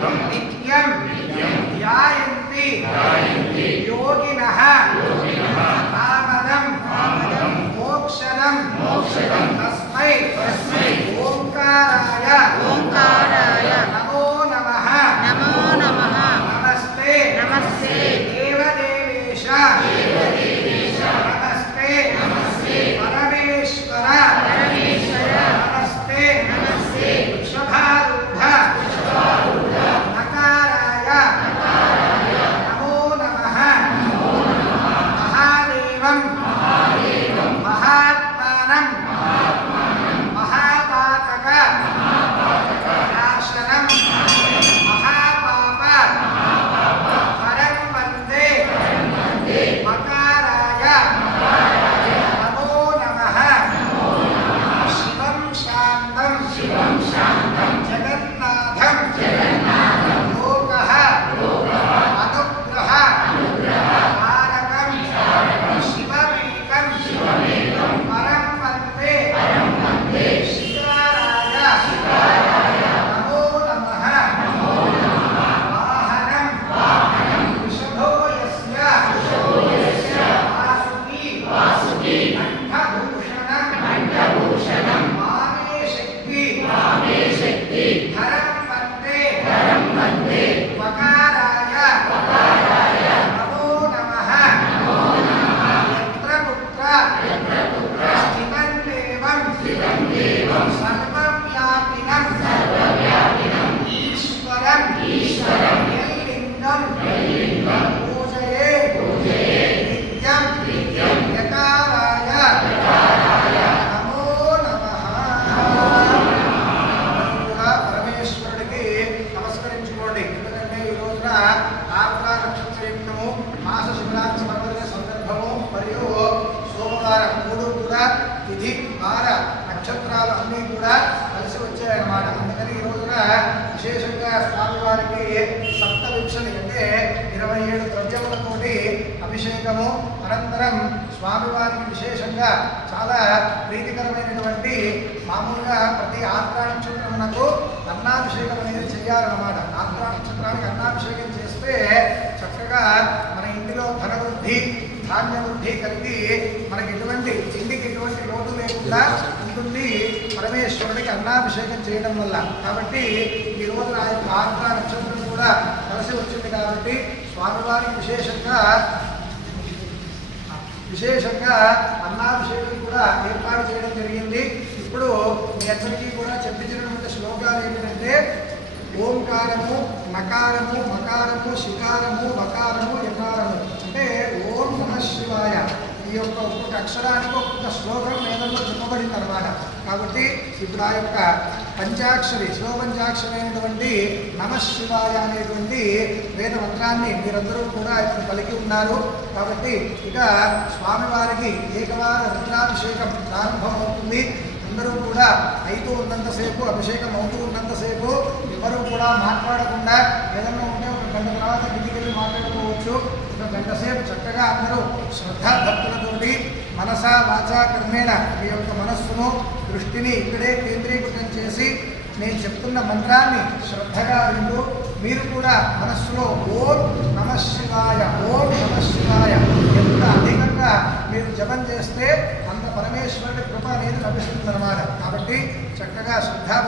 नित्यं ध्यायन्ति योगिनः कामदं मोक्षदं तस्मै ओंकाराय नमो नमः नमस्ते देवदेवेश नमस्ते परमेश्वर नमस्ते वृषभारूढ़ नकाराय नमो नमः महादेवं महात्मानं महापातक नाशनं महापाप हरं वन्दे मकाराय नमो नमः शिवं शान्तं जगन्नाथं लोकः अनुग्रह कारकं शिवमेकं परं वन्दे शिवाय नमो नमः वाहनं वृषभो यस्य वासुकी कंठभूषणं मामे शक्ति हरं वन्दे वकाराय नमो नमः यत्र पुत्र स्थितं देवं सर्वव्यापिनं ईश्वरं यल्लिङ्गं पूजये नित्यं यकाराय नमो नमः పరమేశ్వరుడికి నమస్కరించుకోండి. ఎందుకంటే ఈ రోజున ఆర్ద్ర నక్షత్రయుక్తము మాస శివరాత్రి సమర్పణ సందర్భము మరియు సోమవారం మూడు కూడా తిథి వార నక్షత్రాలు అన్నీ కూడా కలిసి వచ్చాయన్నమాట. అందుకని ఈ రోజున విశేషంగా స్వామివారికి సప్తవింశని అంటే 27 ద్రవ్యములతోటి అభిషేకము అనంతరం స్వామివారికి విశేషంగా చాలా ప్రీతికరమైనటువంటి మామూలుగా ప్రతి ఆర్ద్ర నక్షత్రమునకు అన్నాభిషేకం అనేది చేయాలన్నమాట. ఆర్ద్ర నక్షత్రానికి అన్నాభిషేకం చేస్తే చక్కగా మన ఇంటిలో ధనవృద్ధి ధాన్యవృద్ధి కలిగి మనకి ఇంటికి ఎటువంటి లోటు లేకుండా ఉంటుంది పరమేశ్వరుడికి అన్నాభిషేకం చేయడం వల్ల. కాబట్టి ఈ రోజున ఆ యొక్క ఆర్ద్ర నక్షత్రం కూడా కలిసి వచ్చింది కాబట్టి స్వామివారికి విశేషంగా అన్నాభిషేకం కూడా ఏర్పాటు చేయడం జరిగింది. ఇప్పుడు మీ అందరికీ కూడా చెప్పించినటువంటి శ్లోకాలు ఏమిటంటే ఓంకారము నకారము మకారము శికారము వకారము యకారము అంటే ఓం నమః శివాయ. ఈ యొక్క ఒక్కొక్క అక్షరానికి ఒక్కొక్క శ్లోకం వేదంలో చెప్పబడింది అనమాట. కాబట్టి ఇప్పుడు ఆ యొక్క పంచాక్షరి శివపంచాక్షరి అయినటువంటి నమః శివాయ అనేటువంటి వేద మంత్రాన్ని మీరందరూ కూడా ఇప్పుడు పలికి ఉన్నారు. కాబట్టి ఇక స్వామివారికి ఏకవార రుద్రాభిషేకం ప్రారంభమవుతుంది. అందరూ కూడా అయితూ ఉన్నంతసేపు అభిషేకం అవుతూ ఉన్నంతసేపు ఎవరు కూడా మాట్లాడకుండా ఏదన్నా ఉంటే ఒక గంట తర్వాత ఇంటికి వెళ్ళి మాట్లాడుకోవచ్చు. ఒక గంట సేపు చక్కగా అందరూ శ్రద్ధాభక్తులతోటి మనసా వాచా కర్మేణ మీ యొక్క మనస్సును దృష్టిని ఇక్కడే కేంద్రీకృతం చేసి నేను చెప్తున్న మంత్రాన్ని శ్రద్ధగా వింటూ మీరు కూడా మనస్సులో ఓం నమః శివాయ ఎంత అధికంగా మీరు జపం చేస్తే అంత పరమేశ్వరుడి కృప అనేది లభిస్తుంది అన్నమాట. కాబట్టి చక్కగా శ్రద్ధ